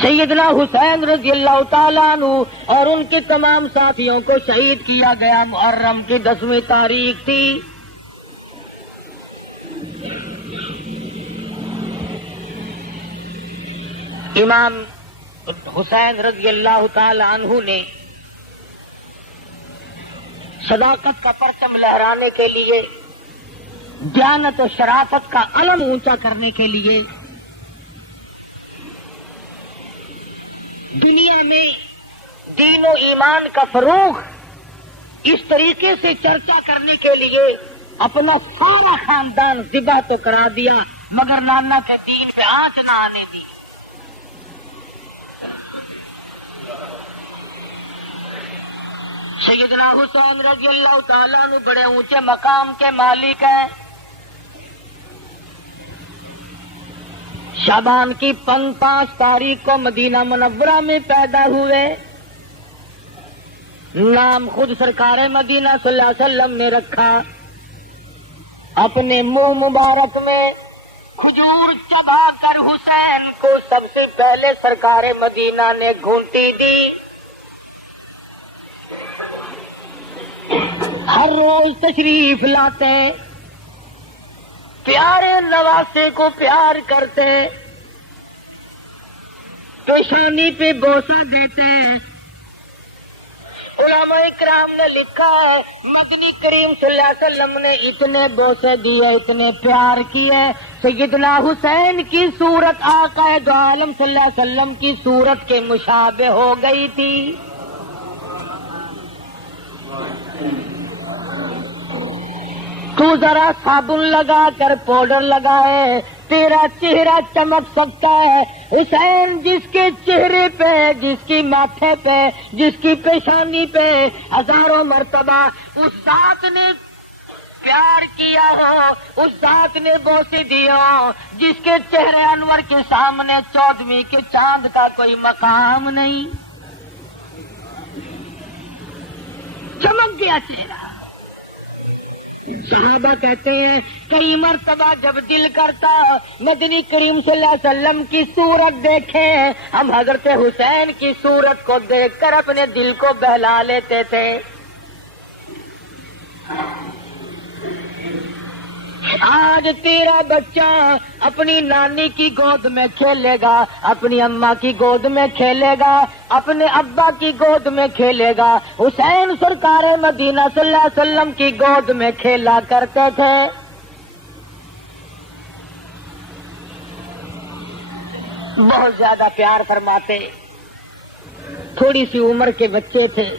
سیدنا حسین رضی اللہ تعالیٰ عنہ اور ان کے تمام ساتھیوں کو شہید کیا گیا محرم کی 10ویں تاریخ تھی۔ امام حسین رضی اللہ تعالی عنہ نے صداقت کا پرچم لہرانے کے لیے، دیانت و شرافت کا علم اونچا کرنے کے لیے، دنیا میں دین و ایمان کا فروغ اس طریقے سے چرچا کرنے کے لیے اپنا سارا خاندان ذبح تو کرا دیا، مگر نانا کے دین پہ آنچ نہ آنے دی۔ سیدنا حسین رضی اللہ تعالیٰ عنہ بڑے اونچے مقام کے مالک ہیں۔ شعبان کی 5 تاریخ کو مدینہ منورہ میں پیدا ہوئے۔ نام خود سرکار مدینہ صلی اللہ علیہ وسلم نے رکھا۔ اپنے منہ مبارک میں کھجور چبا کر حسین کو سب سے پہلے سرکار مدینہ نے گھونٹی دی۔ ہر روز تشریف لاتے، پیارے نواسے کو پیار کرتے، پیشانی پہ بوسہ دیتے۔ علماء اکرام نے لکھا ہے مدنی کریم صلی اللہ علیہ وسلم نے اتنے بوسے دیے، اتنے پیار کیے، سیدنا حسین کی صورت آقا دو عالم صلی اللہ علیہ وسلم کی صورت کے مشابہ ہو گئی تھی۔ تو ذرا صابن لگا کر پاؤڈر لگائے، تیرا چہرہ چمک سکتا ہے۔ حسین جس کے چہرے پہ، جس کی ماتھے پہ، جس کی پیشانی پہ ہزاروں مرتبہ اس ذات نے پیار کیا ہو، اس ذات نے بوسے دیا ہو، جس کے چہرے انور کے سامنے 14ویں کے چاند کا کوئی مقام نہیں، چمک گیا چہرہ۔ صحابہ کہتے ہیں کئی مرتبہ جب دل کرتا مدنی کریم صلی اللہ علیہ وسلم کی صورت دیکھیں، ہم حضرت حسین کی صورت کو دیکھ کر اپنے دل کو بہلا لیتے تھے۔ آج تیرا بچہ اپنی نانی کی گود میں کھیلے گا، اپنی اماں کی گود میں کھیلے گا، اپنے ابا کی گود میں کھیلے گا۔ حسین سرکار مدینہ صلی اللہ علیہ وسلم کی گود میں کھیلا کرتے تھے۔ بہت زیادہ پیار فرماتے، تھوڑی سی عمر کے بچے تھے،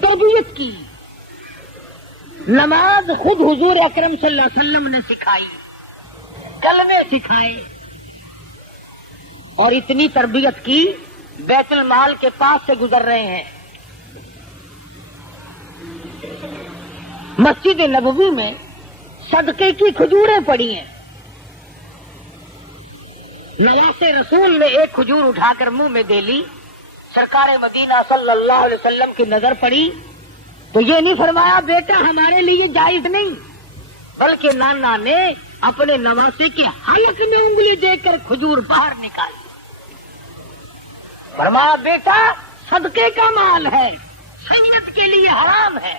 تربیت کی، نماز خود حضور اکرم صلی اللہ علیہ وسلم نے سکھائی، کلمے سکھائے، اور اتنی تربیت کی بیت المال کے پاس سے گزر رہے ہیں۔ مسجد نبوی میں صدقے کی کھجوریں پڑی ہیں۔ نواسے رسول نے ایک کھجور اٹھا کر منہ میں دے لی، سرکار مدینہ صلی اللہ علیہ وسلم کی نظر پڑی تو یہ نہیں فرمایا بیٹا ہمارے لیے جائز نہیں، بلکہ نانا نے اپنے نواسے کے حلق میں انگلی دے کر کھجور باہر نکالی، فرمایا بیٹا صدقے کا مال ہے، سنت کے لیے حرام ہے،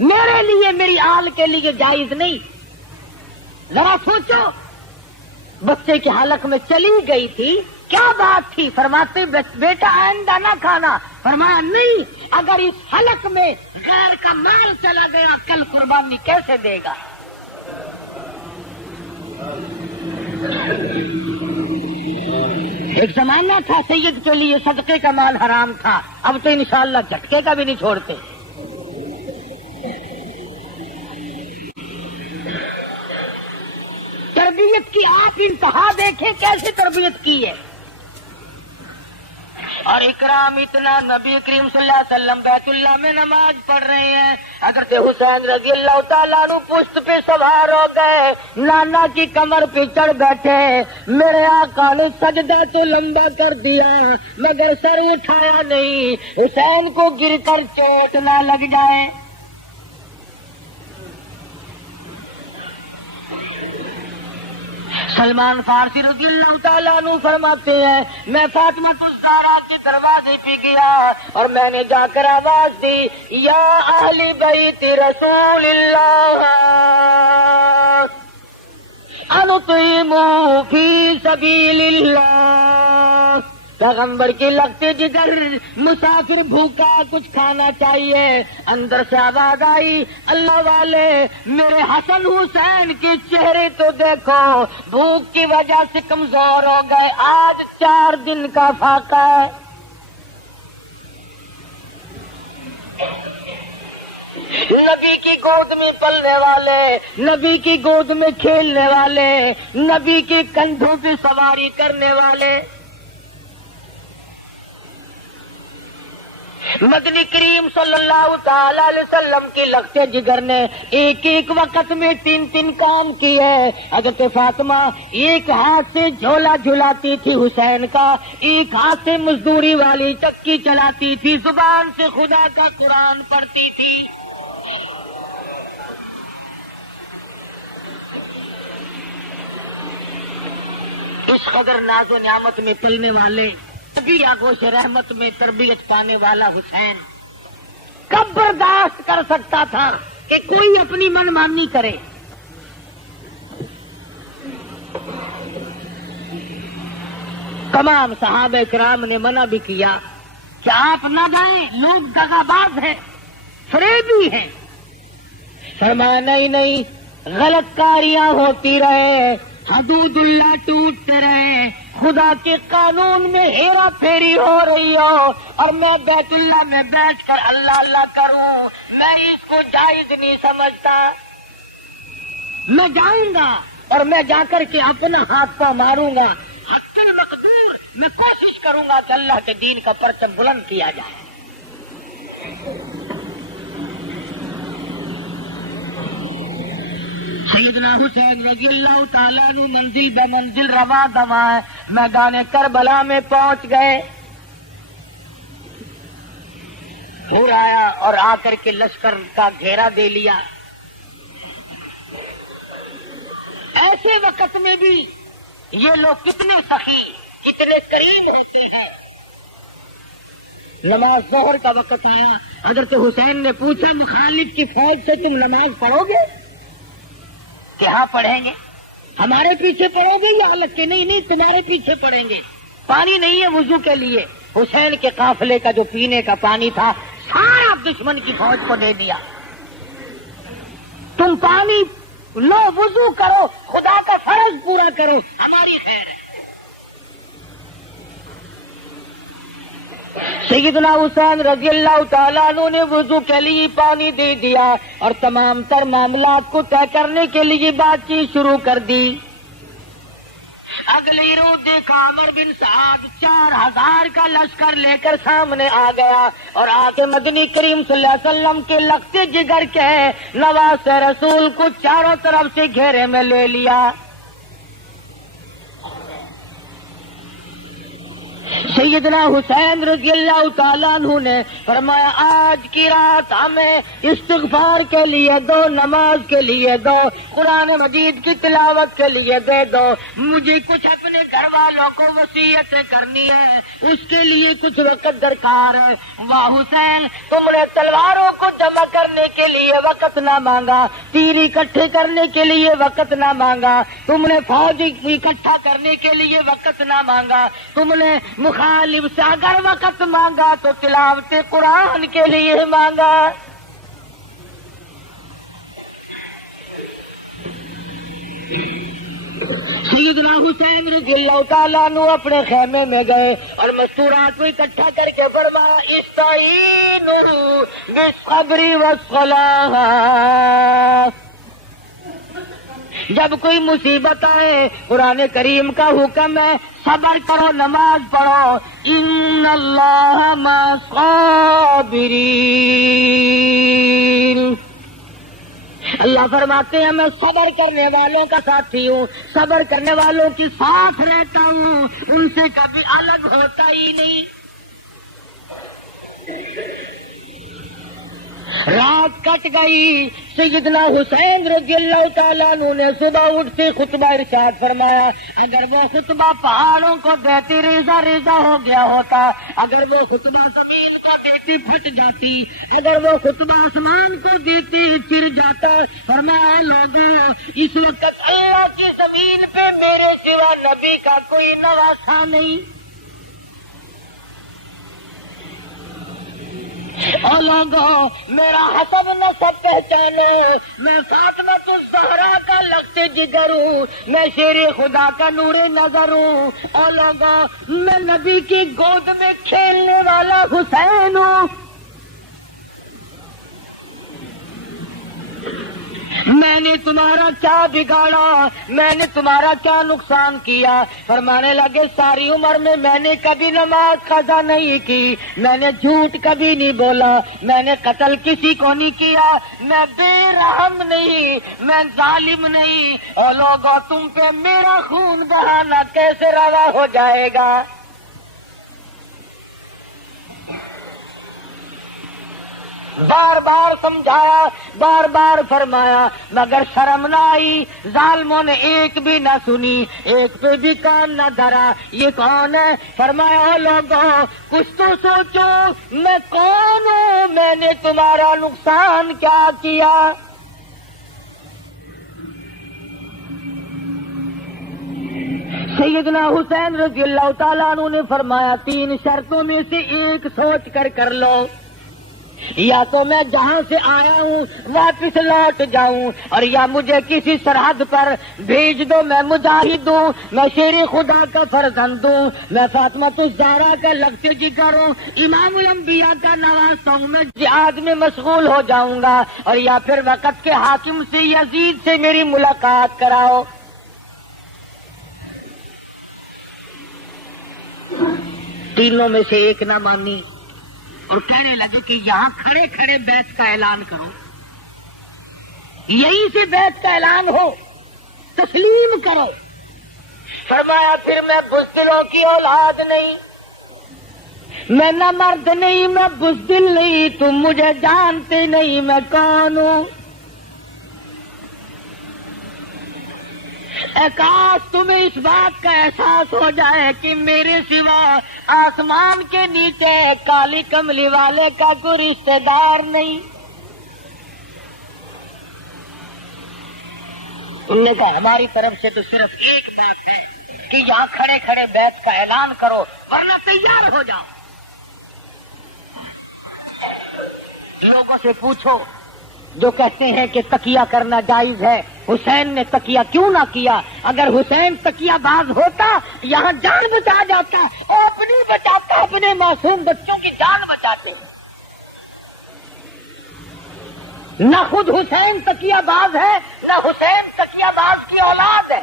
میرے لیے، میری آل کے لیے جائز نہیں۔ ذرا سوچو، بچے کے حلق میں چلی گئی تھی، کیا بات تھی؟ فرماتے بیٹا آئندہ نہ کھانا، فرمایا نہیں، اگر اس حلق میں غیر کا مال چلا گیا کل قربانی کیسے دے گا؟ ایک زمانہ تھا سید کے لیے صدقے کا مال حرام تھا، اب تو انشاءاللہ جھٹکے کا بھی نہیں چھوڑتے۔ تربیت کی آپ انتہا دیکھیں کیسے تربیت کی ہے، اور اکرام اتنا، نبی کریم صلی اللہ علیہ وسلم بیت اللہ میں نماز پڑھ رہے ہیں، حضرت حسین رضی اللہ تعالیٰ عنہ پشت پہ سوار ہو گئے، نانا کی کمر پہ چڑھ بیٹھے، میرے آقا نے سجدہ تو لمبا کر دیا مگر سر اٹھایا نہیں، حسین کو گر کر چوٹ نہ لگ جائے۔ سلمان فارسی رضی اللہ تعالیٰ عنہ فرماتے ہیں میں فاطمہ الزہرا کے دروازے پہ گیا اور میں نے جا کر آواز دی یا اہل بیت رسول اللہ انطعموا فی سبیل اللہ. پیغمبر کی لگتے جگر مسافر بھوکا کچھ کھانا چاہیے. اندر سے آواز آئی اللہ والے میرے حسن حسین کے چہرے تو دیکھو بھوک کی وجہ سے کمزور ہو گئے آج 4 دن کا فاقہ ہے. نبی کی گود میں پلنے والے نبی کی گود میں کھیلنے والے نبی کے کندھوں پہ سواری کرنے والے مدنی کریم صلی اللہ تعالی علیہ وسلم کی لگتے جگر نے ایک ایک وقت میں 3 کام کیے. حضرت فاطمہ ایک ہاتھ سے جھولا جھلاتی تھی حسین کا, ایک ہاتھ سے مزدوری والی چکی چلاتی تھی, زبان سے خدا کا قرآن پڑھتی تھی. اس قدر ناز و نعمت میں پلنے والے ابھی آگوش رحمت میں تربیت پانے والا حسین کب برداشت کر سکتا تھا کہ کوئی اپنی من مانی کرے؟ تمام صحابہ کرام نے منع بھی کیا کہ آپ نہ جائیں, لوگ دغاباز ہیں, فریبی ہیں. فرمایا نہیں, غلط کاریاں ہوتی رہے, حدود اللہ ٹوٹتے رہے, خدا کے قانون میں ہیرا پھیری ہو رہی ہو اور میں بیت اللہ میں بیٹھ کر اللہ اللہ کروں, میں اس کو جائز نہیں سمجھتا. میں جاؤں گا اور میں جا کر کے اپنا ہاتھ پاؤں ماروں گا, حق المقدور میں کوشش کروں گا کہ اللہ کے دین کا پرچم بلند کیا جائے. سیدنا حسین رضی اللہ تعالیٰ عنہ منزل بہ منزل رواں دواں میدان کربلا میں پہنچ گئے. پھر آیا اور آ کر کے لشکر کا گھیرا دے لیا. ایسے وقت میں بھی یہ لوگ کتنے سخی کتنے کریم ہوتے ہیں. نماز ظہر کا وقت آیا, حضرت حسین نے پوچھا مخالف کی فوج سے تم نماز پڑھو گے؟ کہ ہاں پڑھیں گے. ہمارے پیچھے پڑھو گے یا الگ کے؟ نہیں تمہارے پیچھے پڑھیں گے. پانی نہیں ہے وضو کے لیے. حسین کے قافلے کا جو پینے کا پانی تھا سارا دشمن کی فوج کو دے دیا. تم پانی لو, وضو کرو, خدا کا فرض پورا کرو, ہماری خیر ہے. سیدنا حسین رضی اللہ تعالیٰ عنہ نے وضو کے لیے پانی دے دیا اور تمام تر معاملات کو طے کرنے کے لیے بات چیت شروع کر دی. اگلی روز دیکھا عمر بن سعد 4000 کا لشکر لے کر سامنے آ گیا اور آ کے مدنی کریم صلی اللہ علیہ وسلم کے لگتے جگر کے نواز رسول کو چاروں طرف سے گھیرے میں لے لیا. سیدنا حسین رضی اللہ تعالیٰ عنہ نے فرمایا آج کی رات ہمیں استغفار کے لیے دو, نماز کے لیے دو, قرآن مجید کی تلاوت کے لیے دے دو. مجھے کچھ اپنے گھر والوں کو وصیت کرنی ہے, اس کے لیے کچھ وقت درکار ہے. واہ حسین, تم نے تلواروں کو جمع کرنے کے لیے وقت نہ مانگا, تیر اکٹھے کرنے کے لیے وقت نہ مانگا, تم نے فوج اکٹھا کرنے کے لیے وقت نہ مانگا, تم نے مخالف سے اگر وقت مانگا تو تلاوت قرآن کے لیے مانگا. سیدنا حسین رضی اللہ تعالیٰ عنہ اپنے خیمے میں گئے اور مستورات کو اکٹھا کر کے فرمایا استعینوا بالصبر والصلاۃ. جب کوئی مصیبت آئے قرآن کریم کا حکم ہے صبر کرو, نماز پڑھو. ان اللہ مع الصابرین. اللہ فرماتے ہیں میں صبر کرنے والوں کا ساتھی ہوں, صبر کرنے والوں کے ساتھ رہتا ہوں, ان سے کبھی الگ ہوتا ہی نہیں. رات کٹ گئی. سیدنا حسین رضی اللہ تعالیٰ عنہ نے صبح اٹھتے خطبہ ارشاد فرمایا, اگر وہ خطبہ پہاڑوں کو دیتی ریزہ ریزہ ہو گیا ہوتا, اگر وہ خطبہ زمین کو دیتی پھٹ جاتی, اگر وہ خطبہ آسمان کو دیتی چر جاتا. فرمایا لوگوں, اس وقت اللہ کی زمین پہ میرے سوا نبی کا کوئی نواسا نہیں. اور لوگوں, میرا حسب نسب پہچانو, میں فاطمہ الزہرا کا لخت جگر ہوں, میں شیر خدا کا نور نظر ہوں. اور لوگوں, میں نبی کی گود میں کھیلنے والا حسین ہوں. میں نے تمہارا کیا بگاڑا, میں نے تمہارا کیا نقصان کیا؟ فرمانے لگے ساری عمر میں نے کبھی نماز قضا نہیں کی, میں نے جھوٹ کبھی نہیں بولا, میں نے قتل کسی کو نہیں کیا, میں بے رحم نہیں, میں ظالم نہیں. اور لوگوں, تم پہ میرا خون بہانا کیسے روا ہو جائے گا؟ بار بار سمجھایا, بار بار فرمایا, مگر شرم نہ آئی. ظالموں نے ایک بھی نہ سنی, ایک پہ بھی کان نہ دھرا. یہ کون ہے؟ فرمایا لوگوں, کچھ تو سوچو, میں کون ہوں؟ میں نے تمہارا نقصان کیا کیا؟ سیدنا حسین رضی اللہ تعالیٰ عنہ نے فرمایا 3 شرطوں میں سے ایک سوچ کر لو. یا تو میں جہاں سے آیا ہوں واپس لوٹ جاؤں, اور یا مجھے کسی سرحد پر بھیج دو. میں مجاہد ہوں, میں شیر خدا کا فرزند ہوں, میں فاطمہ الزہرا کا لخت جگر ہوں, امام الانبیاء کا نواسہ ہوں. میں جہاد میں مشغول ہو جاؤں گا, اور یا پھر وقت کے حاکم سے یزید سے میری ملاقات کراؤ. تینوں میں سے ایک نہ مانی, اور کہنے لگے کہ یہاں کھڑے کھڑے بیعت کا اعلان کرو, یہی سے بیعت کا اعلان ہو, تسلیم کرو. فرمایا پھر میں بزدلوں کی اولاد نہیں, میں نہ مرد نہیں, میں بزدل نہیں, تم مجھے جانتے نہیں میں کون ہوں. کاش تمہیں اس بات کا احساس ہو جائے کہ میرے سوا آسمان کے نیچے کالی کملی والے کا کوئی رشتہ دار نہیں. تم نے کہا ہماری طرف سے تو صرف ایک بات ہے کہ یہاں کھڑے کھڑے بیعت کا اعلان کرو, ورنہ تیار ہو جاؤ. لوگوں سے پوچھو جو کہتے ہیں کہ تقیہ کرنا جائز ہے, حسین نے تقیہ کیوں نہ کیا؟ اگر حسین تقیہ باز ہوتا یہاں جان بچا جاتا, اور اپنی بچاتا, اپنے معصوم بچوں کی جان بچاتے. نہ خود حسین تقیہ باز ہے, نہ حسین تقیہ باز کی اولاد ہے.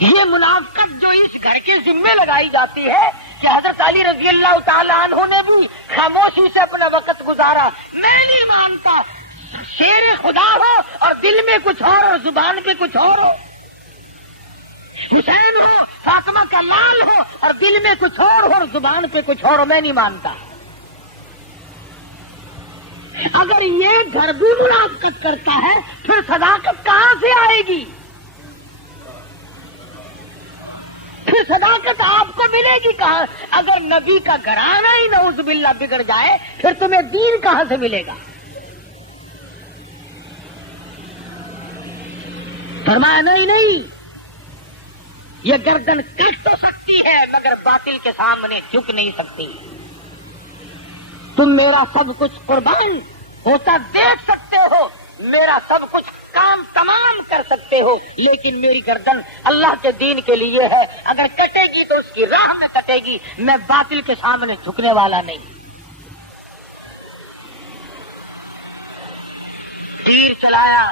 یہ منافقت جو اس گھر کے ذمے لگائی جاتی ہے کہ حضرت علی رضی اللہ تعالیٰ عنہ نے بھی خاموشی سے اپنا وقت گزارا, میں نہیں مانتا. شیر خدا ہو اور دل میں کچھ اور زبان پہ کچھ اور ہو. حسین ہو, فاطمہ کا لال ہو اور دل میں کچھ اور زبان پہ کچھ اور ہو, میں نہیں مانتا. اگر یہ گھر بھی منافقت کرتا ہے پھر صداقت کہاں سے آئے گی؟ پھر صداقت آپ کو ملے گی کہاں؟ اگر نبی کا گھرانہ ہی نعوذ باللہ بگڑ جائے پھر تمہیں دین کہاں سے ملے گا؟ فرمایا نہیں, یہ گردن کٹ تو سکتی ہے مگر باطل کے سامنے جھک نہیں سکتی. تم میرا سب کچھ قربان ہوتا دیکھ سکتے ہو, میرا سب کچھ کام تمام کر سکتے ہو, لیکن میری گردن اللہ کے دین کے لیے ہے. اگر کٹے گی تو اس کی راہ میں کٹے گی, میں باطل کے سامنے جھکنے والا نہیں. تیر چلایا,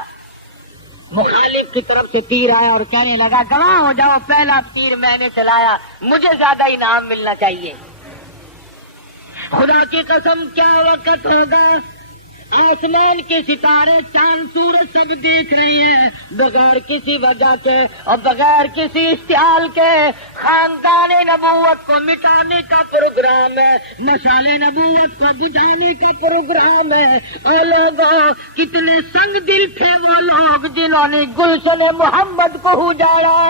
مخالف کی طرف سے تیر آیا اور کہنے لگا گواہ ہو جاؤ, پہلا تیر میں نے چلایا, مجھے زیادہ انعام ملنا چاہیے. خدا کی قسم کیا وقت ہوگا آسمان کے ستارے چاند سورج سب دیکھ رہی ہیں بغیر کسی وجہ کے اور بغیر کسی اشتعال کے. خاندان نبوت کو مٹانے کا پروگرام ہے, مشعل نبوت کو بجھانے کا پروگرام ہے. اور لوگوں کتنے سنگ دل تھے وہ لوگ جنہوں نے گلشن محمد کو اجاڑا.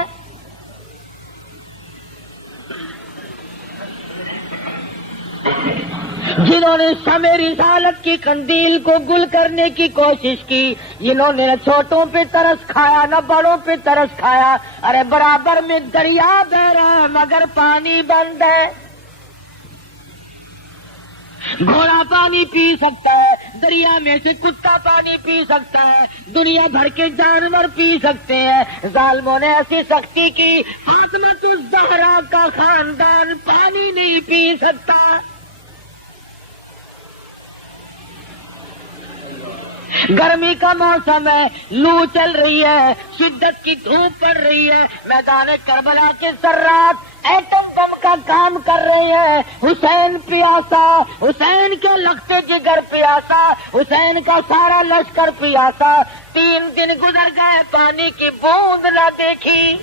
جنہوں نے شمع رسالت کی قندیل کو گل کرنے کی کوشش کی, جنہوں نے نہ چھوٹوں پہ ترس کھایا نہ بڑوں پہ ترس کھایا. ارے برابر میں دریا بہ رہا ہے مگر پانی بند ہے. گھوڑا پانی پی سکتا ہے, دریا میں سے کتا پانی پی سکتا ہے, دنیا بھر کے جانور پی سکتے ہیں. ظالموں نے ایسی سختی کی, فاطمہ الزہرا کا خاندان پانی نہیں پی سکتا. گرمی کا موسم ہے, لو چل رہی ہے, شدت کی دھوپ پڑ رہی ہے. میدان کربلا کے ذرات ایٹم بم کا کام کر رہے ہیں. حسین پیاسا, حسین کے لختے جگر پیاسا, حسین کا سارا لشکر پیاسا. 3 دن گزر گئے, پانی کی بوند نہ دیکھی.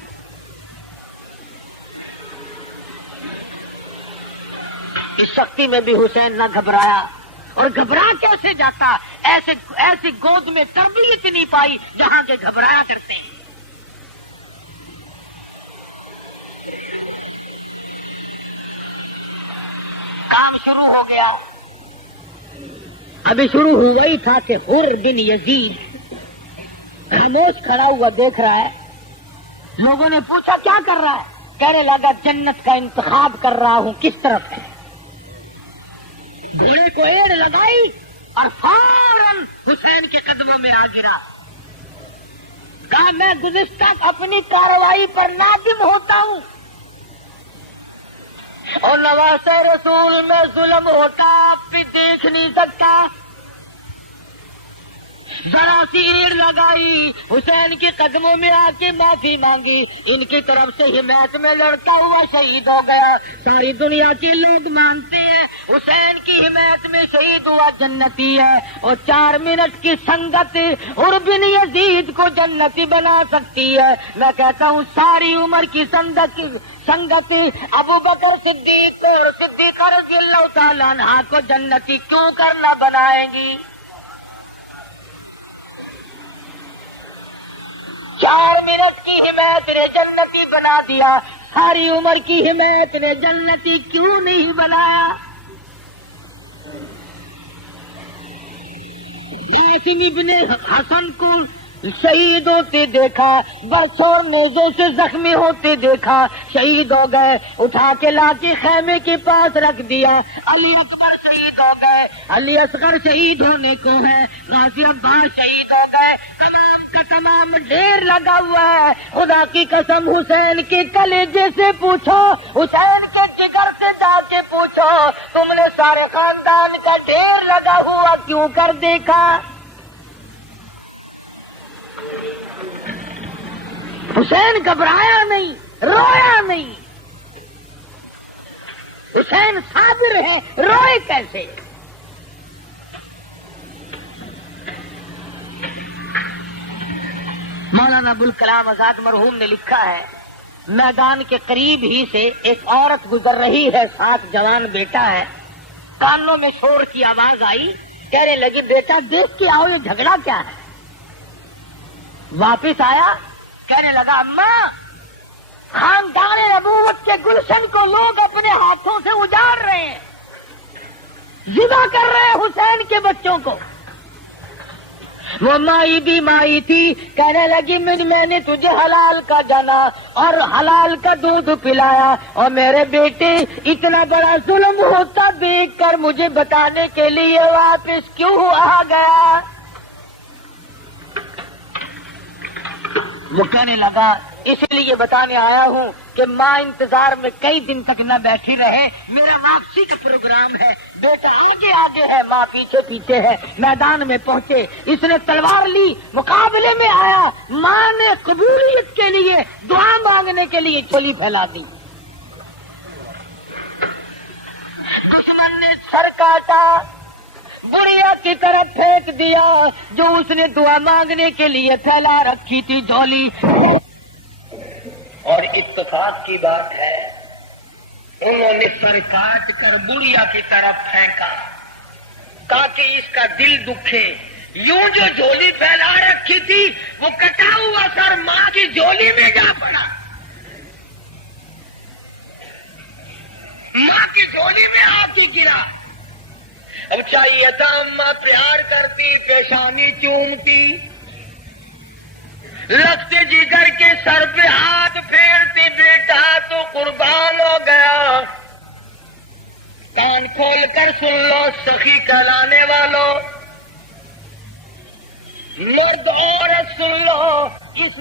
اس سختی میں بھی حسین نہ گھبرایا, اور گھبرا کیسے جاتا؟ ایسی گود میں تربیت نہیں پائی جہاں کے گھبرایا کرتے ہیں. کام شروع ہو گیا. ابھی شروع ہوا ہی تھا کہ حر بن یزید خاموش کھڑا ہوا دیکھ رہا ہے. لوگوں نے پوچھا کیا کر رہا ہے؟ کہنے لگا جنت کا انتخاب کر رہا ہوں, کس طرف ہے. گھوڑے کو ایڑ لگائی اور فوراً حسین کے قدموں میں آ گرا. کہا میں گزشتہ اپنی کارروائی پر نادم ہوتا ہوں, اور نواسے رسول میں ظلم ہوتا آپ بھی دیکھ نہیں سکتا. ذرا سی ایڑ لگائی, حسین کے قدموں میں آ کے معافی مانگی. ان کی طرف سے حمایت میں لڑتا ہوا شہید ہو گیا. ساری دنیا کے لوگ مانتے ہیں حسین کی حمایت میں شہید ہوا جنتی ہے, اور 4 منٹ کی سنگت حر بن یزید کو جنتی بنا سکتی ہے. میں کہتا ہوں ساری عمر کی سنگت ابو بکر صدیق اور صدیقہ رضی اللہ تعالیٰ عنہ کو جنتی کیوں کرنا بنائیں گی؟ 4 منٹ کی حمایت نے جنتی بنا دیا, ساری عمر کی حمایت نے جنتی کیوں نہیں بنایا؟ قاسم ابن حسن کو شہید ہوتے دیکھا, برسوں نیزوں سے زخمی ہوتے دیکھا, شہید ہو گئے. اٹھا کے لا کے خیمے کے پاس رکھ دیا. علی اکبر شہید ہو گئے, علی اصغر شہید ہونے کو ہے, غازی عباس شہید ہو گئے. تمام کا تمام ڈھیر لگا ہوا ہے. خدا کی قسم حسین کے کلیجے سے پوچھو, حسین کے جگر سے جا کے پوچھو, تم نے سارے خاندان کا ڈھیر لگا ہوا کیوں کر دیکھا؟ حسین گھبرایا نہیں, رویا نہیں. حسین صابر ہے, روئے کیسے؟ مولانا ابوالکلام آزاد مرحوم نے لکھا ہے, میدان کے قریب ہی سے ایک عورت گزر رہی ہے, 7 جوان بیٹا ہے. کانوں میں شور کی آواز آئی, کہنے لگی بیٹا دیکھ کے آؤ یہ جھگڑا کیا ہے. واپس آیا, کہنے لگا اماں خاندان نبوت کے گلشن کو لوگ اپنے ہاتھوں سے اجاڑ رہے ہیں, ذبح کر رہے ہیں حسین کے بچوں کو. وہ مائی بھی مائی تھی, کہنے لگی میں نے تجھے حلال کا جانا اور حلال کا دودھ پلایا, اور میرے بیٹے اتنا بڑا ظلم ہوتا دیکھ کر مجھے بتانے کے لیے واپس کیوں آ گیا؟ وہ کہنے لگا اس لیے بتانے آیا ہوں کہ ماں انتظار میں کئی دن تک نہ بیٹھی رہے, میرا واپسی کا پروگرام ہے. بیٹا آگے آگے ہے, ماں پیچھے پیچھے ہے. میدان میں پہنچے, اس نے تلوار لی, مقابلے میں آیا. ماں نے قبولیت کے لیے دعا مانگنے کے لیے چولی پھیلا دی. دشمن نے سر کاٹا, بڑھیا کی طرف پھینک دیا جو اس نے دعا مانگنے کے لیے پھیلا رکھی تھی جھولی. اور اتفاق کی بات ہے انہوں نے سر کاٹ کر بڑھیا کی طرف پھینکا تاکہ اس کا دل دکھے. یوں جو جھولی پھیلا رکھی تھی وہ کٹا ہوا سر ماں کی جھولی میں جا پڑا. ماں کی جھولی میں آ کے گرا. اب چاہیے تھا اماں پیار کرتی پیشانی چومتی لگتے جگر کے سر پہ ہاتھ پھیرتی بیٹا تو قربان ہو گیا. کان کھول کر سن لو سخی کہلانے والوں مرد عورت سن لو. اس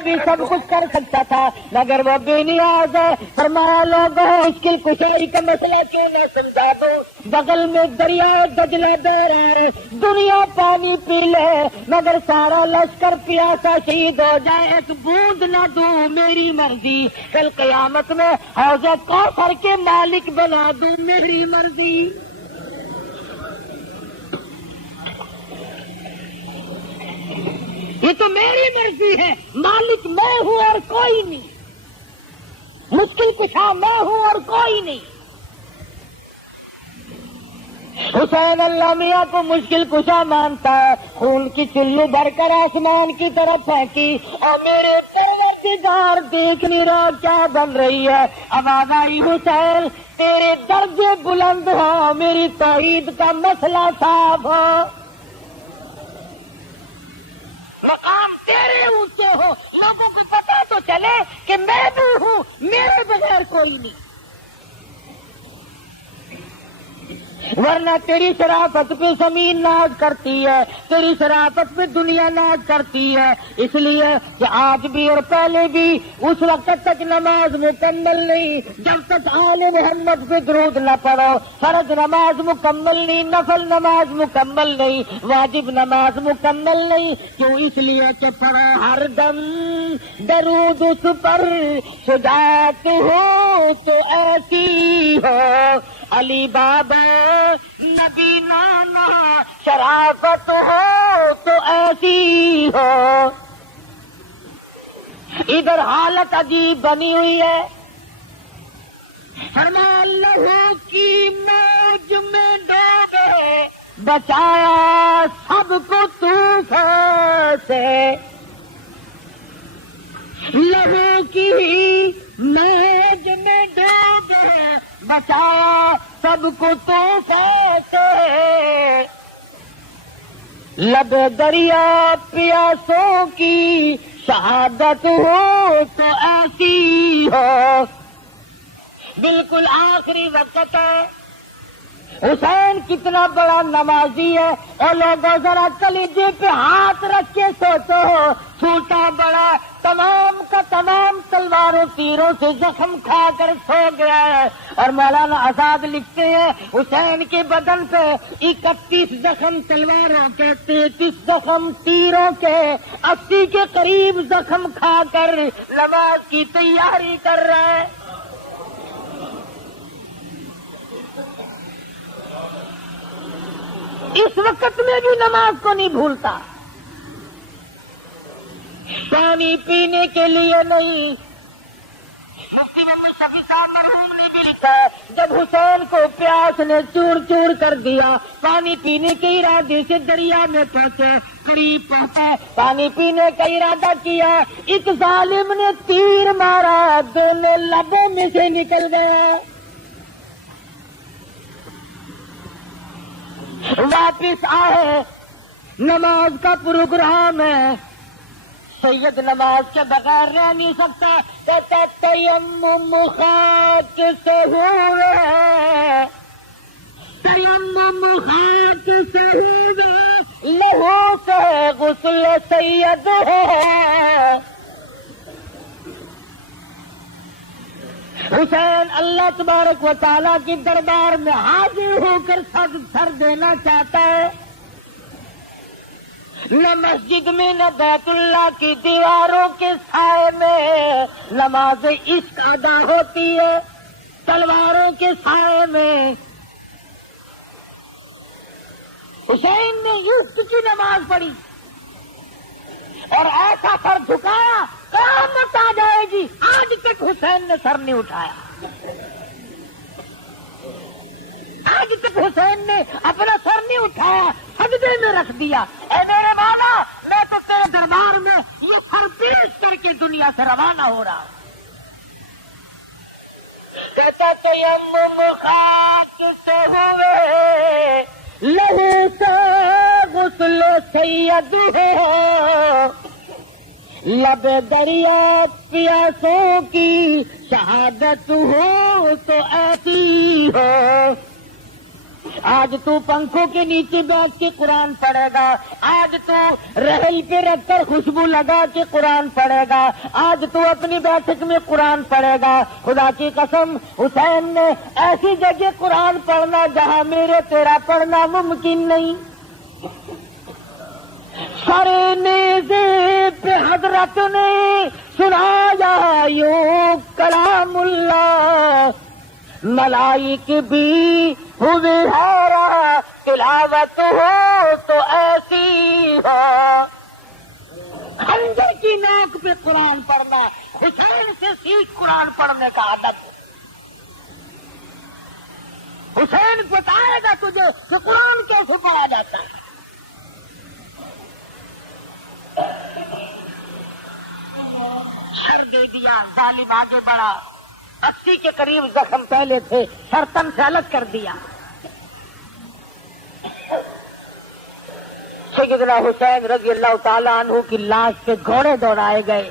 بھی سب کچھ کر سکتا تھا مگر وہ بے نیاز ہے. فرمایا لوگوں مشکل کشائی کا مسئلہ کیوں نہ سمجھا دو. بغل میں دریا دجلہ بہ رہا ہے دنیا پانی پی لے مگر سارا لشکر پیاسا شہید ہو جائے ایک بوند نہ دوں میری مرضی. کل قیامت میں حوض کوثر کے مالک بنا دوں میری مرضی. یہ تو میری مرضی ہے. مالک میں ہوں اور کوئی نہیں. مشکل کشا میں ہوں اور کوئی نہیں. حسین اللہ میاں کو مشکل کشا مانتا ہے. خون کی چلو بھر کر آسمان کی طرف پھینکی اور میرے پروردگار دیکھ نہیں رہا کیا بن رہی ہے. آواز آئی حسین تیرے درجے بلند ہو میری توحید کا مسئلہ صاف ہو. مقام تیرے اونچے ہو لوگوں کو پتا تو چلے کہ میں بھی ہوں میرے بغیر کوئی نہیں. ورنہ تیری شرافت پہ زمین ناز کرتی ہے تیری شرافت پہ دنیا ناز کرتی ہے. اس لیے کہ آج بھی اور پہلے بھی اس وقت تک نماز مکمل نہیں جب تک آل محمد پہ درود نہ پڑھو. فرض نماز مکمل نہیں نفل نماز مکمل نہیں واجب نماز مکمل نہیں. کیوں؟ اس لیے کہ پڑھو ہر دم درود اس پر شجاعت ہو تو ایسی ہو علی بابا نبی نانا شرافت ہو تو ایسی ہو. ادھر حالت عجیب بنی ہوئی ہے. فرمایا لہو کی موج میں ڈوبے بچایا سب کو طوفان سے. لہو کی موج میں ڈوبے بچایا سب کو طوفان سے. لب دریا پیاسوں کی شہادت ہو تو ایسی ہو. بالکل آخری وقت ہے. حسین کتنا بڑا نمازی ہے اور لوگوں ذرا کلیجے پہ ہاتھ رکھ کے سوچو چھوٹا بڑا تمام کا تمام تلواروں تیروں سے زخم کھا کر سو گیا ہے. اور مولانا آزاد لکھتے ہیں حسین کے بدن پہ 31 زخم تلواروں کے 33 زخم تیروں کے 80 کے قریب زخم کھا کر نماز کی تیاری کر رہا ہے. اس وقت میں بھی نماز کو نہیں بھولتا. پانی پینے کے لیے نہیں. مفتی محمد شفیع صاحب مرحوم نے بھی لکھا جب حسین کو پیاس نے چور چور کر دیا پانی پینے کے ارادے سے دریا میں پہنچے قریب پہنچا پانی پینے کا ارادہ کیا ایک ظالم نے تیر مارا دونوں لبوں میں سے نکل گیا. واپس آئے نماز کا پروگرام ہے. سید نماز کے بغیر رہ نہیں سکتا. کہتا تیمم خاک سے ہوئے تیمم خاک سے ہوئے لہو سے غسل سید ہے. حسین اللہ تبارک و تعالیٰ کی دربار میں حاضر ہو کر سر دینا چاہتا ہے. نہ مسجد میں نہ بیت اللہ کی دیواروں کے سائے میں نماز عشق ادا ہوتی ہے. تلواروں کے سائے میں حسین نے یوسف کی نماز پڑھی اور ایسا سر جھکایا قیامت آ جائے گی آج تک حسین نے سر نہیں اٹھایا. آج تک حسین نے اپنا سر نہیں اٹھایا, سجدے میں رکھ دیا. اے میرے مولا میں تو تیرے دربار میں یہ سر پیش کر کے دنیا سے روانہ ہو رہا ہوں. کہتا تیمم خاک سے ہوئے لہو سے غسل سید ہو, لب دریا پیاسوں کی شہادت ہو تو ایسی ہو. آج تو پنکھوں کے نیچے بیٹھ کے قرآن پڑھے گا, آج تو رحل پہ رکھ کر خوشبو لگا کے قرآن پڑھے گا, آج تو اپنی بیٹھک میں قرآن پڑھے گا. خدا کی قسم حسین نے ایسی جگہ قرآن پڑھنا جہاں میرے تیرا پڑھنا ممکن نہیں. سارے نیزے پہ حضرت نے سنایا یوں کلام اللہ, ملائک بھی ہوئے حیران تلاوت ہو تو ایسی ہو. خنجر کی نوک پہ قرآن پڑھنا, حسین سے سیکھ قرآن پڑھنے کا عادت. حسین بتائے گا تجھے کہ قرآن کیسے پڑھا جاتا ہے. سر دے دیا, ظالم آگے بڑھا, 80 کے قریب زخم پہلے تھے, سر تن سے الگ کر دیا. سیدنا حسین رضی اللہ تعالیٰ عنہ کی لاش پہ گھوڑے دوڑائے گئے,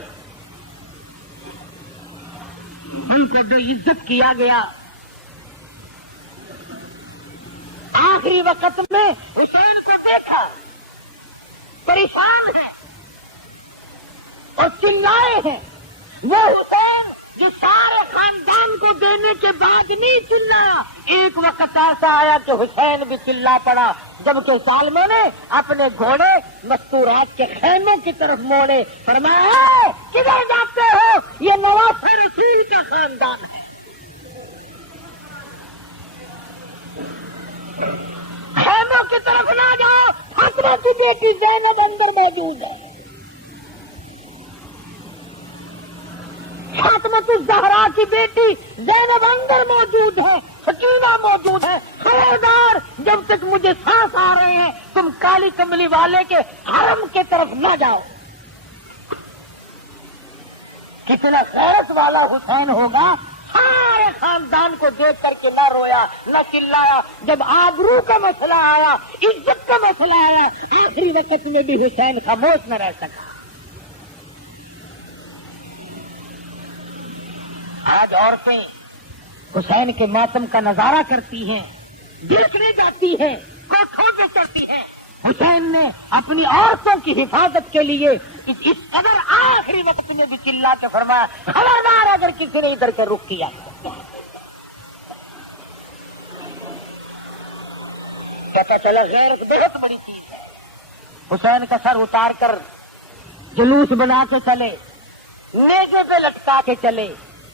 ان کو بے عزت کیا گیا. آخری وقت میں حسین کو دیکھا پریشان ہے اور چلائے ہیں. وہ حسین جو سارے خاندان کو دینے کے بعد نہیں چلایا, ایک وقت ایسا آیا کہ حسین بھی چلا پڑا, جبکہ سالموں نے اپنے گھوڑے مستورات کے خیموں کی طرف موڑے. فرمایا کدھر جاتے ہو, یہ نواز رسول کا خاندان ہے. خیموں کی طرف نہ جاؤ, فاطمہ کی بیٹی زینب اندر موجود ہے, فاطمہ الزہرا کی بیٹی زینب اندر موجود ہے, سکینہ موجود ہے. خبردار جب تک مجھے سانس آ رہے ہیں تم کالی کملی والے کے حرم کے طرف نہ جاؤ. کتنا غیرت والا حسین ہوگا, سارے خاندان کو دیکھ کر کے نہ رویا نہ چلایا. جب آبرو کا مسئلہ آیا, عزت کا مسئلہ آیا, آخری وقت میں بھی حسین خاموش نہ رہ سکا. آج عورتیں حسین کے ماتم کا نظارہ کرتی ہیں, دیکھنے جاتی ہیں, کوٹھوں پہ چڑھتی ہیں. حسین نے اپنی عورتوں کی حفاظت کے لیے اس قدر آخری وقت میں بھی چلا کے فرمایا, خبردار اگر کسی نے ادھر کے رخ کیا. پتا چلا غیرت بہت بڑی چیز ہے. حسین کا سر اتار کر جلوس بنا کے چلے, نیزے پہ لٹکا کے چلے.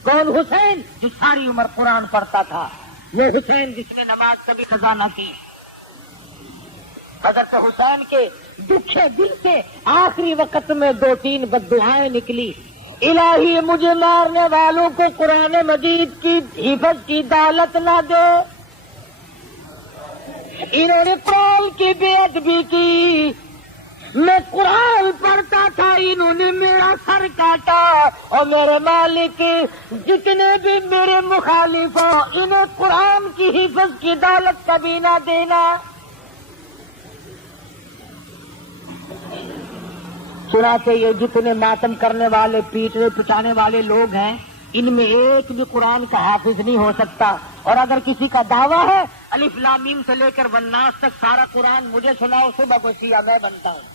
کون حسین؟ جو ساری عمر قرآن پڑھتا تھا. وہ حسین جس نے نماز کبھی قضا نہ کی. حضرت حسین کے دکھے دل سے آخری وقت میں 2-3 بددعائیں نکلی. الہی مجھے مارنے والوں کو قرآن مجید کی حفظ کی دولت نہ دے. انہوں نے قرآن کی بے ادبی کی, میں قرآن پڑھتا تھا, انہوں نے میرا سر کاٹا. اور میرے مالک جتنے بھی میرے مخالف ہو, انہیں قرآن کی حفظ کی دولت کبھی نہ دینا. چنانچہ یہ جتنے ماتم کرنے والے, پیٹنے پچانے والے لوگ ہیں, ان میں ایک بھی قرآن کا حافظ نہیں ہو سکتا. اور اگر کسی کا دعویٰ ہے الف لام میم سے لے کر والناس تک سارا قرآن مجھے سناؤ, صبح کو شیعہ میں بنتا ہوں.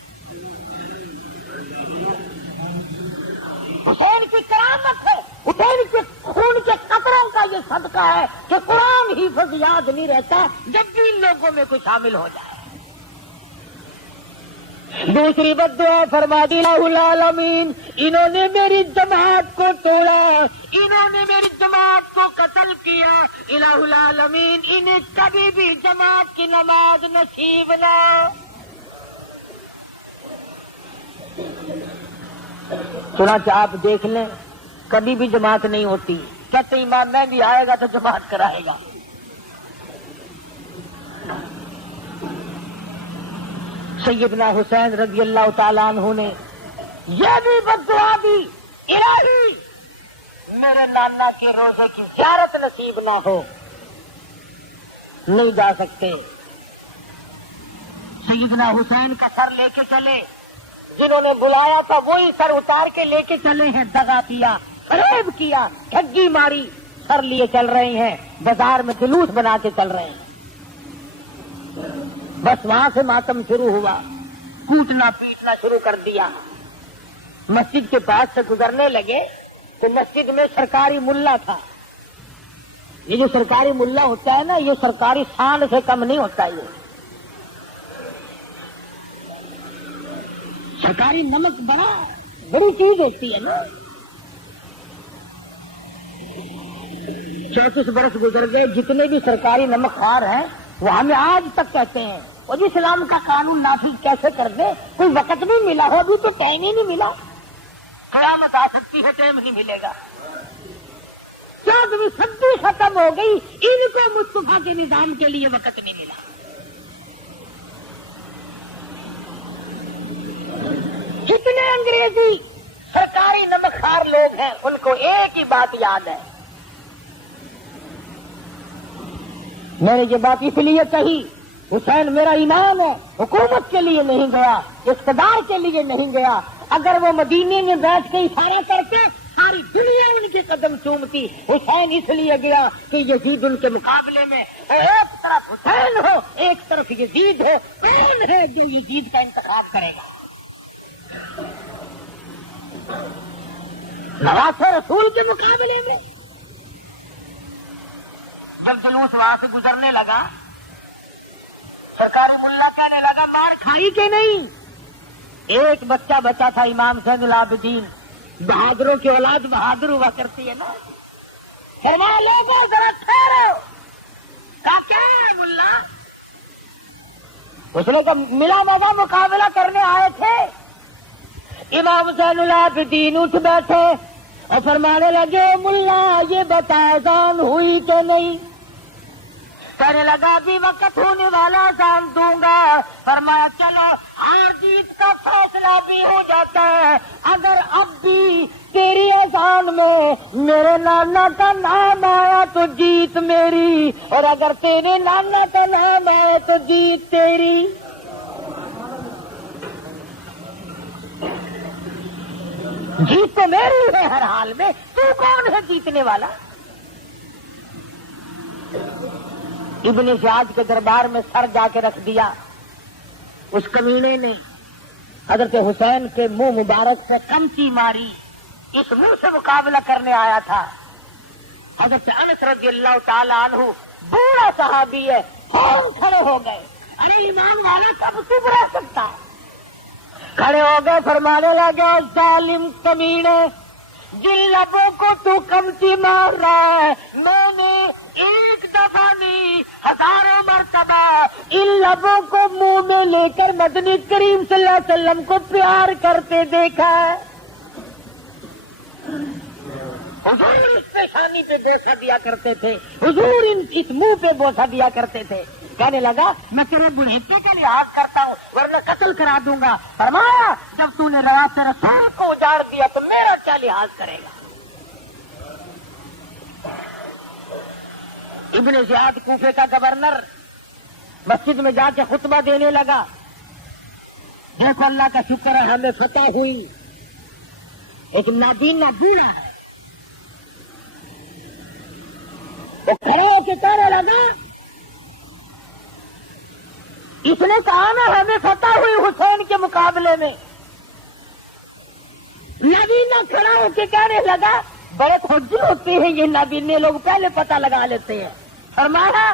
حسین کی کرامت ہے, حسین کے خون کے قطروں کا یہ صدقہ ہے کہ قرآن حفظ یاد نہیں رہتا جب بھی ان لوگوں میں کوئی شامل ہو جائے. دوسری بددعا فرما دی الہ العالمین، انہوں نے میری جماعت کو توڑا، انہوں نے میری جماعت کو قتل کیا، الہ العالمین انہیں کبھی بھی جماعت کی نماز نصیب نہ۔ چنانچہ آپ دیکھ لیں کبھی بھی جماعت نہیں ہوتی، کہتے امام میں بھی آئے گا تو جماعت کرائے گا۔ سیدنا حسین رضی اللہ تعالیٰ عنہ نے یہ بھی بددعا دی، الہی میرے نانا کے روزے کی زیارت نصیب نہ ہو، نہیں جا سکتے۔ سیدنا حسین کا سر لے کے چلے، جنہوں نے بلایا تھا وہی سر اتار کے لے کے چلے ہیں، دغا کیا، فریب کیا، ٹھگی ماری، سر لیے چل رہے ہیں، بازار میں جلوس بنا کے چل رہے ہیں۔ بس وہاں سے ماتم شروع ہوا، کوٹنا پیٹنا شروع کر دیا۔ مسجد کے پاس سے گزرنے لگے تو مسجد میں سرکاری ملا تھا۔ یہ جو سرکاری ملا ہوتا ہے نا، یہ سرکاری سانڈ سے کم نہیں ہوتا، یہ سرکاری نمک بڑی چیز ہوتی ہے نا۔ 34 برس گزر گئے، جتنے بھی سرکاری نمک خوار ہیں وہ ہمیں آج تک کہتے ہیں وہ جی اسلام کا قانون نافذ کیسے کر دے، کوئی وقت نہیں ملا ہو، ابھی تو ٹائم ہی نہیں ملا، قیامت آ سکتی ہے ٹائم نہیں ملے گا۔ کیا تمہیں صدی ختم ہو گئی، ان کو مصطفیٰ کے نظام کے لیے وقت نہیں ملا۔ جتنے انگریزی سرکاری نمک خوار لوگ ہیں ان کو ایک ہی بات یاد ہے، میں نے یہ بات اس لیے کہی، حسین میرا انعام ہے، حکومت کے لیے نہیں گیا، اقتدار کے لیے نہیں گیا۔ اگر وہ مدینے میں بیٹھ کے اشارہ کرتے ساری دنیا ان کے قدم چومتی۔ حسین اس لیے گیا کہ یزید ان کے مقابلے میں ایک طرف حسین ہو ایک طرف یزید ہو، کون ہے جو یزید کا انتخاب کرے گا؟ نواسہ رسول کے مقابلے میں۔ جب جلوس وہاں سے گزرنے لگا، سرکاری ملا کہنے لگا مار کھائی کہ نہیں؟ ایک بچہ بچا تھا، امام زین العابدین، بہادروں کی اولاد بہادر ہوا کرتی ہے نا۔ فرمایا لوگوں ذرا ٹھہرو، کہا کیا ہے ملا؟ اس نے کہا ملا مزہ مقابلہ کرنے آئے تھے۔ امام زین العابدین اٹھ بیٹھے اور فرمانے لگے ملا یہ بتا اذان ہوئی کہ نہیں؟ کہنے لگا ابھی وقت ہونے والا اذان دوں گا۔ فرمایا چلو ہار جیت کا فیصلہ بھی ہو جاتا ہے، اگر اب بھی تیری اذان میں میرے نانا کا نام آیا تو جیت میری، اور اگر تیرے نانا کا نام آیا تو جیت تیری۔ جیت تو میری ہے ہر حال میں، تو کون ہے جیتنے والا؟ ابن زیاد کے دربار میں سر جا کے رکھ دیا۔ اس کمینے نے حضرت حسین کے منہ مبارک سے کمچی ماری، اس منہ سے مقابلہ کرنے آیا تھا۔ حضرت انس رضی اللہ تعالیٰ عنہ بوڑھا صحابی ہے، فوراً کھڑے ہو گئے، ارے امام والا کب چپ رہ سکتا ہے؟ کھڑے ہو گئے، فرمانے لگے ظالم کمینے، جن لبوں کو تو کمچی مار رہا ہے میں نے ایک دفعہ نہیں ہزاروں مرتبہ ان لبوں کو منہ میں لے کر مدنی کریم صلی اللہ علیہ وسلم کو پیار کرتے دیکھا ہے۔ حضور اس پیشانی پہ بوسہ دیا کرتے تھے، حضور اس منہ پہ بوسہ دیا کرتے تھے۔ کہنے لگا میں تیرے بڑھیپے کا لحاظ کرتا ہوں ورنہ قتل کرا دوں گا۔ فرمایا جب تو نے روایت رسول کو اجاڑ دیا تو میرا کیا لحاظ کرے گا؟ ابن زیاد کوفے کا گورنر مسجد میں جا کے خطبہ دینے لگا، دیکھو اللہ کا شکر ہے ہمیں فتح ہوئی، ایک نابینا بوڑھا ہے، وہ کھڑا ہو کے کہنے لگا اس نے کہا نا ہمیں فتح ہوئی حسین کے مقابلے میں۔ نابینا کھڑا ہو کے کہنے لگا بڑے کھوجی ہوتے ہیں یہ نابینے لوگ، پہلے پتہ لگا لیتے ہیں۔ فرمایا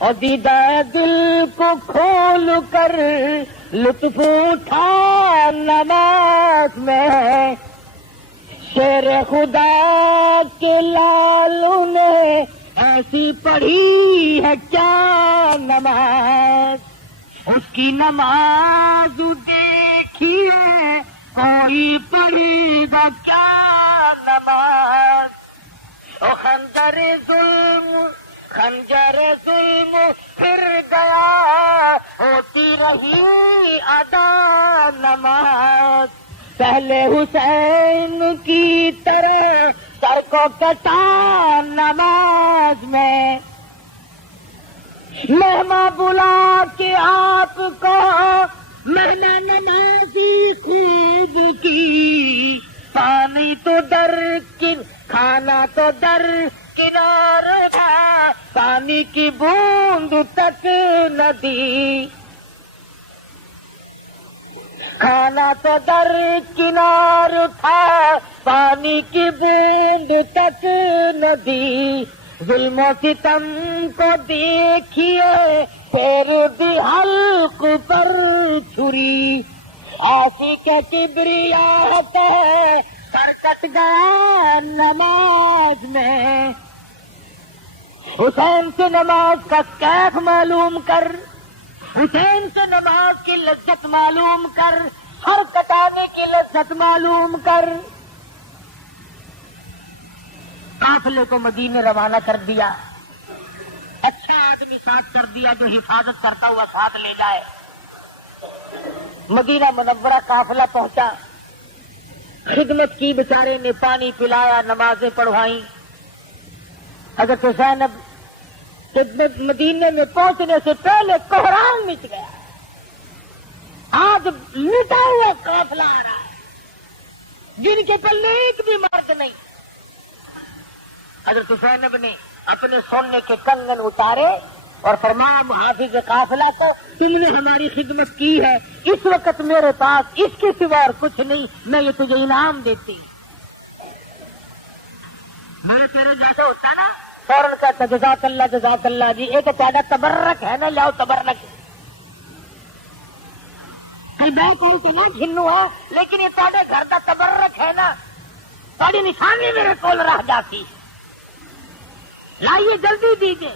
اور دیدہ دل کو کھول کر لطف اٹھا نماز میں، شیر خدا کے لالوں نے ایسی پڑھی ہے کیا نماز، اس کی نماز دیکھیے کوئی پڑھے گا کیا نماز۔ او خنجر ظلم پھر گیا، ہوتی رہی ادا نماز، پہلے حسین کی طرح سر کو کٹا نماز میں، مہماں بلا کے آپ کو میں نے نمازی خوب کی، پانی تو در کھانا تو در کنارے تھا، پانی کی بوند تک نہ دی، کھانا تو در کنار تھا، پانی کی بوند تک نہ دی، ظلم و ستم کو دیکھیے پھر دی حلق پر چھری، آسی کے کبریا پہ سر کٹ گیا نماز میں، حسین سے نماز کا کیف معلوم کر، حسین سے نماز کی لذت معلوم کر، سر کٹانے کی لذت معلوم کر، قافلے کو مدینے روانہ کر دیا، اچھا آدمی ساتھ کر دیا جو حفاظت کرتا ہوا ساتھ لے جائے۔ مدینہ منورہ قافلہ پہنچا، خدمت کی، بیچارے نے پانی پلایا، نمازیں پڑھوائیں۔ حضرت زینب مدینے میں پہنچنے سے پہلے کوہرام مچ گیا، آج مٹا ہوا قافلہ آ رہا ہے، جن کے پلے ایک بھی مرد نہیں۔ حضرت زینب نے اپنے سونے کے کنگن اتارے اور فرمایا محافظ قافلہ کو تم نے ہماری خدمت کی ہے، اس وقت میرے پاس اس کے سوا اور کچھ نہیں، میں یہ تجھے انعام دیتی۔ میں تیرے جیسے ہوتا نا فوراً کہتا جزاک اللہ جی، ایک تہاڈا تبرک ہے نا، لیاؤ تبرک۔ میں کوئی تو نہ گھنو ہے، لیکن یہ تہاڈے گھر دا تبرک ہے نا، تہاڈی نشانی میرے کول رہ جاتی، لائیے جلدی دیجیے۔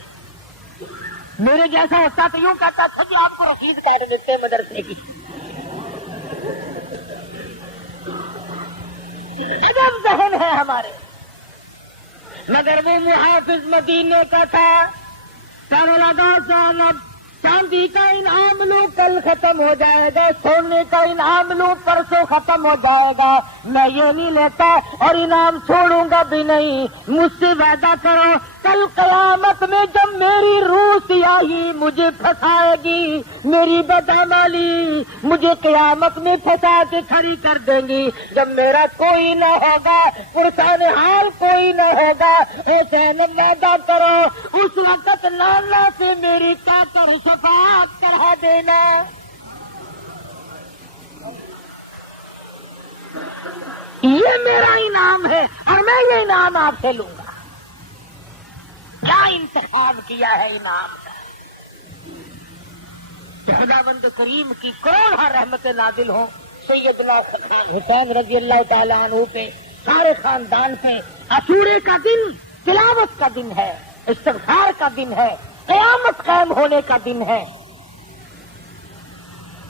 میرے جیسا ہوتا تو یوں کہتا تھا جی آپ کو رسید کاٹ دیتے مدرسے کی۔ عجب ذہن ہے ہمارے، مگر وہ محافظ مدینے کا تھا، کہنے لگا زینب چاندی کا انعام لوں کل ختم ہو جائے گا، سونے کا انعام لوں پرسوں ختم ہو جائے گا، میں یہ نہیں لیتا اور انعام چھوڑوں گا بھی نہیں، مجھ سے وعدہ کرو کل قیامت میں جب میری روح سیاہی مجھے پھنسائے گی، میری بدعملی مجھے قیامت میں پھنسا کے کھڑی کر دیں گی، جب میرا کوئی نہ ہوگا، پرسان حال کوئی نہ ہوگا، حسین وعدہ کرو اس وقت نانا سے میری کیا کر شفاعت کرا دینا۔ یہ میرا انعام ہے اور میں یہ انعام آپ سے لوں گا۔ کیا انتخاب کیا ہے انعام کا، خداوند کریم کی کروڑ رحمت نازل ہوں سیدنا حسین رضی اللہ تعالیٰ عنہ پہ، سارے خاندان پہ۔ عاشورے کا دن تلاوت کا دن ہے، استغفار کا دن ہے، قیامت قائم ہونے کا دن ہے،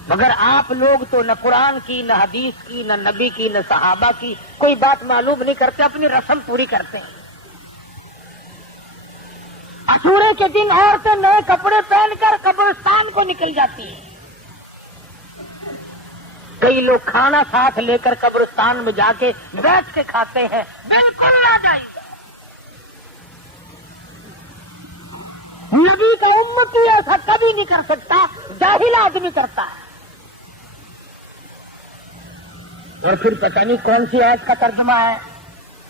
مگر آپ لوگ تو نہ قرآن کی، نہ حدیث کی، نہ نبی کی، نہ صحابہ کی کوئی بات معلوم نہیں کرتے، اپنی رسم پوری کرتے ہیں۔ عاشورے کے دن عورتیں نئے کپڑے پہن کر قبرستان کو نکل جاتی ہیں، کئی لوگ کھانا ساتھ لے کر قبرستان میں جا کے بیٹھ کے کھاتے ہیں، بالکل نہ جائیں۔ نبی کا امتی ایسا کبھی نہیں کر سکتا، جاہل آدمی کرتا ہے۔ اور پھر پتہ نہیں کون سی آیت کا ترجمہ ہے،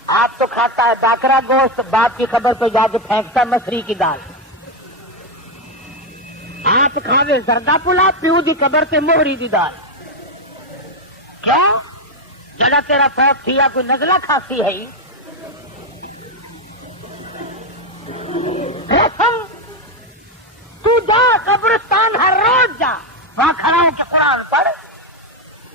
آپ تو کھاتا ہے باکرا گوشت، باپ کی قبر پہ جا کے پھینکتا مسری کی دال، آپ کھاوے زردہ پلا، پیو دی قبر پہ موہری دی دال، کیا جگہ تیرا فوت تھیا کوئی نزلہ کھاسی ہے؟ رسم تو جا قبرستان ہر روز جا، وہاں کھڑا ہو کے قرآن پڑھ.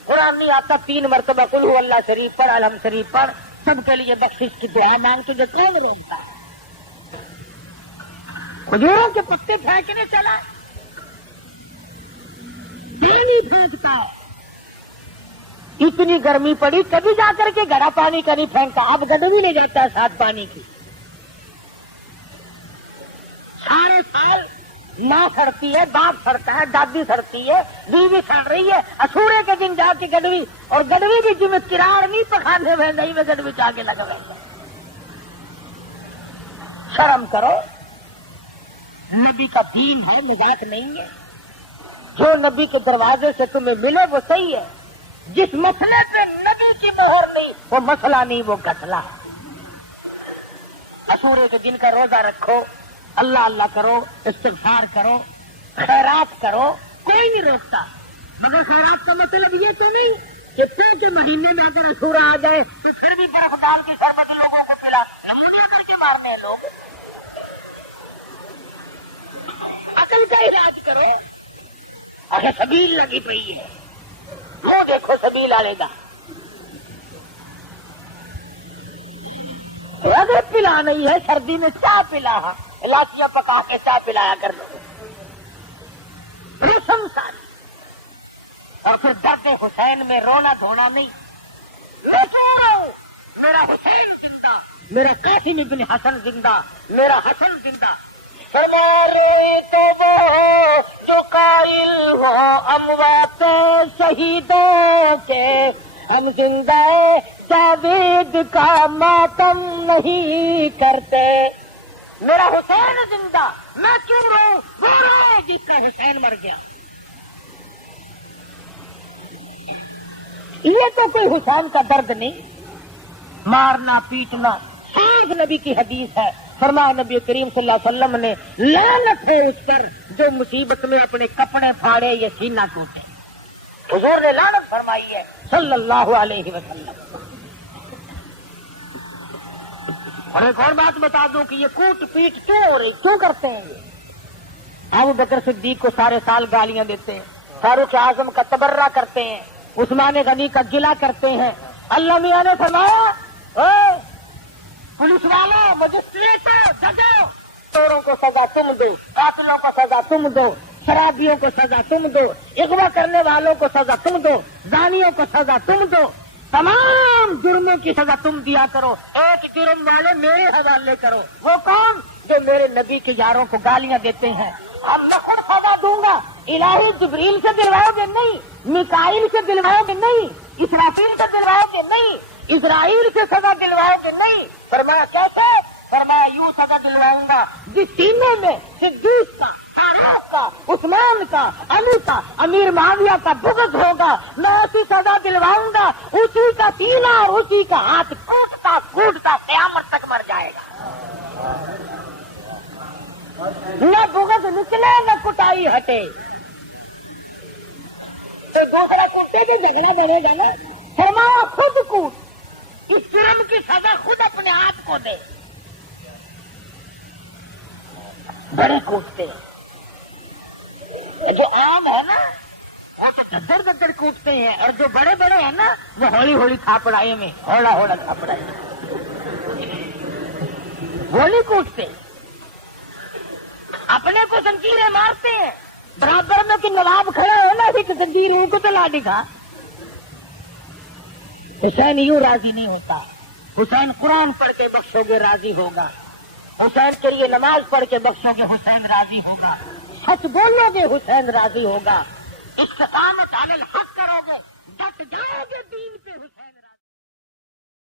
قرآن نہیں آتا 3 مرتبہ قل هو اللہ شریف پڑھ، الحمد شریف پڑھ، سب کے لیے بخشش کی دعا مانگ کے کون روکتا ہے؟ کھجوروں کے پتے پھینکنے چلا، پانی پھینکتا ہے. اتنی گرمی پڑی کبھی جا کر کے گھڑا پانی کا نہیں پھینکتا، اب گڈوی لے جاتا ہے ساتھ پانی کی. سارے سال ماں سڑتی ہے، باپ سڑتا ہے، دادی سڑتی ہے، بیوی سڑ رہی ہے، اسورے کے دن جا کے گڈوی، اور گڈوی بھی جی میں کراڑ نہیں پکانے میں نہیں، میں گڈوی جا کے لگا رہتا. شرم کرو، نبی کا دین ہے، مذاق نہیں ہے. جو نبی کے دروازے سے تمہیں ملے وہ صحیح ہے، جس مسئلے پہ نبی کی مہر نہیں وہ مسئلہ نہیں، وہ گٹھلا. عاشورے کے دن کا روزہ رکھو، اللہ اللہ کرو، استغفار کرو، خیرات کرو، کوئی نہیں روکتا. مگر خیرات کا مطلب یہ تو نہیں کہ پھر کے مہینے میں اگر عاشورہ آ جائے تو پھر بھی برف ڈال کی شربت لوگوں کو پلا کر کے مارتے ہیں لوگ. عقل کا علاج کرو. اگر سبیل لگی پئی ہے، وہ دیکھو سبیل آلے گا. اگر پلا نہیں ہے سردی میں چاہ پلا، الائچیاں پکا کے چاہ پلایا کر لو، رسم ساری. اور پھر درد حسین میں رونا دھونا نہیں. میرا حسین زندہ، میرا قاسم ابن حسن زندہ، میرا حسن زندہ. روئی تو وہ جو قائل ہو اموات شہیدوں کے، ہم زندہ جاوید کا ماتم نہیں کرتے. میرا حسین زندہ، میں کیوں رو؟ وہ رو جس کا حسین مر گیا. یہ تو کوئی حسین کا درد نہیں، مارنا پیٹنا. صاف نبی کی حدیث ہے، فرمایا نبی کریم صلی اللہ علیہ وسلم نے، لعنت ہے اس پر جو مصیبت میں اپنے کپڑے پھاڑے یا سینہ ٹوٹے. حضور نے لعنت فرمائی ہے صلی اللہ علیہ وسلم. اور ایک اور بات بتا دوں کہ یہ کوٹ پیٹ کیوں ہو رہی، کیوں کرتے ہیں یہ؟ ابو بکر صدیق کو سارے سال گالیاں دیتے ہیں، فاروق اعظم کا تبرہ کرتے ہیں، عثمان غنی کا گلہ کرتے ہیں. اللہ میاں نے فرمایا پولیس والوں، مجسٹریٹوں، ججوں، چوروں کو سزا تم دو، قاتلوں کو سزا تم دو، شرابیوں کو سزا تم دو، اغوا کرنے والوں کو سزا تم دو، زانیوں کو سزا تم دو، تمام جرموں کی سزا تم دیا کرو. ایک جرم والے میرے حوالے کرو. وہ کون؟ جو میرے نبی کے یاروں کو گالیاں دیتے ہیں. اب میں خود سزا دوں گا. الہی جبریل سے دلواؤ گے نہیں، میکائیل سے دلواؤ گے نہیں، اسرافیل سے دلواؤ گے نہیں، اسرائیل سے سزا دلواؤ گے نہیں. فرمایا کیسے؟ فرمایا یوں سزا دلواؤں گا جس سینے میں صدیق کا، فاروق کا، عثمان کا، علی کا، امیر معاویہ کا بغض ہوگا، میں ایسی سزا دلواؤں گا اسی کا سینہ اور اسی کا ہاتھ ٹوٹتا ٹوٹتا قیامت تک مر جائے گا. نہ بغض نکلے نہ کٹائی ہٹے. تو دوسرا کوٹے تو جھگڑا بڑھے گا نا. فرمایا خود کوٹ، اس جرم کی سزا خود اپنے آپ کو دے. بڑے کوٹتے جو عام ہے نا گدر گدر کوٹتے ہیں، اور جو بڑے بڑے ہیں نا وہ ہولی ہولی تھاپڑائے میں، ہولا ہولا تھاپڑائے ہولی کوٹتے. اپنے کو زنجیریں مارتے ہیں، برابر میں کہ نواب کھڑے ہو نا کہ زنجیر ان کو تو لا دکھا. حسین یوں راضی نہیں ہوتا. حسین قرآن پڑھ کے بخشو گے راضی ہوگا. حسین کے لیے نماز پڑھ کے بخشو گے حسین راضی ہوگا. سچ بولو گے حسین راضی ہوگا. استقامت علی الحق کرو گے، ڈٹ جاؤ گے دین پہ.